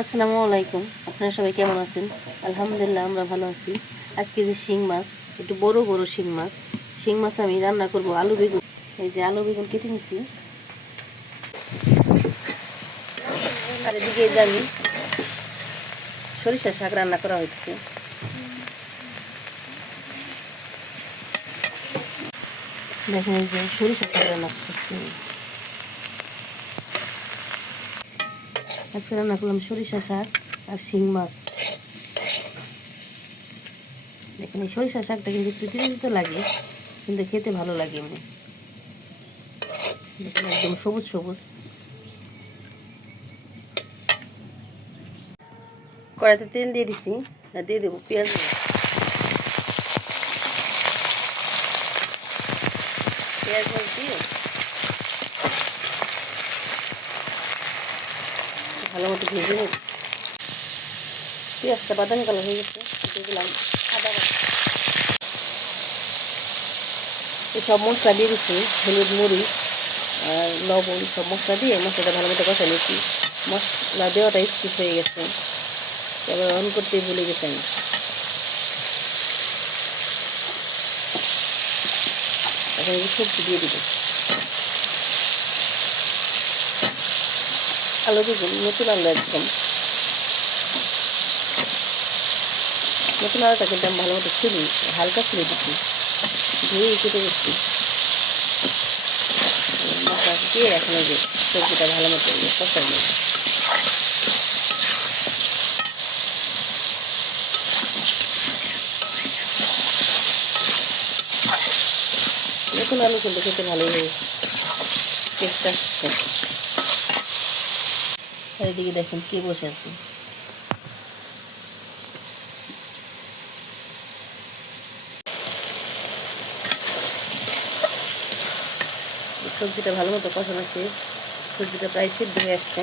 আসসালামু আলাইকুম। আপনারা সবাই কেমন আছেন? আলহামদুলিল্লাহ আমরা ভালো আছি। আজকে যে শিং মাছ, একটু বড় বড় শিং মাছ আমি রান্না করব আলু বেগুন। এই যে আলু বেগুন কেটে নিছি। আর এদিকে এই যে আমি সরিষার শাক রান্না করা হচ্ছে। দেখেন এই যে সরিষার শাক রান্না করছি। আজকে রান্না করলাম সরিষা শাক আর শিং মাছ। দেখেন এই সরিষা শাকটা কিন্তু একটু তিতো লাগে, কিন্তু খেতে ভালো লাগে এমনি। দেখেন একদম সবুজ সবুজ। কড়াইতে তেল দিয়ে দিছি, আর দিয়ে দেবো পেঁয়াজ। পেঁয়াজ দিয়ে ভালো মতো ভেজে নেব। পেঁয়াজটা বাদামি কালার হয়ে গেছে, দিয়ে দিলাম আদা বাটা। এই সব মশলা দিয়ে দিচ্ছি, হলুদ, মরিচ আর লবণ, সব মশলা দিয়ে মশলাটা ভালো মতো কষা নিচ্ছি। মশলা দেওয়াটা স্কিপ হয়ে গেছে, এবার অন করতেই ভুলে গেছি আমি। এখন সবজি দিয়ে দিব। আলু বেগুন নতুন আলু, একদম নতুন আলুটা কিন্তু আমি ভালো মতো ছিলি, হালকা ছিলে দিচ্ছি, ধুয়ে কেটে দিচ্ছি। মশলা দিয়ে এখন এই যে সবজিটা ভালো মতো কষাই নেব। নতুন আলু কিন্তু খেতে ভালোই হয়েছে, টেস্ট আসছে। আর এদিকে দেখুন কে বসে আছে। সবজিটা ভালো মতো কষানো শেষ, সবজিটা প্রায় সিদ্ধ হয়ে আসছে।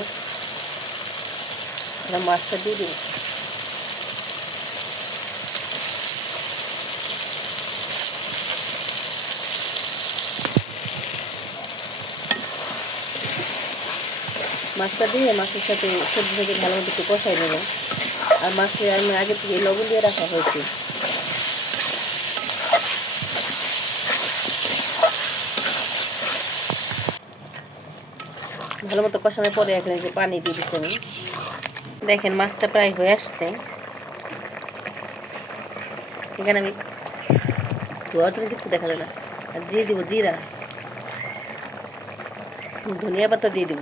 আমরা মাছটা দিয়ে দেব। মাছটা দিয়ে মাছের সাথে সবজিটাকে ভালো মতো একটু কষাই নেব। আর মাছে আমি আগে থেকে লবণ দিয়ে রাখা হয়েছে। ভালো মতো কষানোর পরে এখানে যে পানি দিয়ে দিচ্ছি আমি। দেখেন মাছটা প্রায় হয়ে আসছে। এখানে আমি ধোয়ার জন্য কিছু দেখালো না, আর দিয়ে দিব জিরা, ধনিয়া পাতা দিয়ে দিব।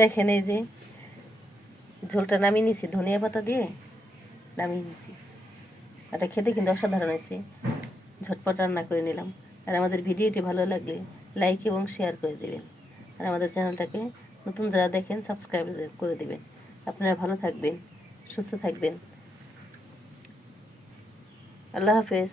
দেখেন এই যে ঝোলটা নামিয়ে নিছি, ধনিয়া পাতা দিয়ে নামিয়ে নিছি। এটা খেতে কিন্তু অসাধারণ হয়েছে। ঝটপট রান্না করে নিলাম। আর আমাদের ভিডিওটি ভালো লাগলে লাইক এবং শেয়ার করে দেবেন। আর আমাদের চ্যানেলটাকে নতুন যারা দেখেন সাবস্ক্রাইব করে দেবেন। আপনারা ভালো থাকবেন, সুস্থ থাকবেন। আল্লাহ হাফেজ।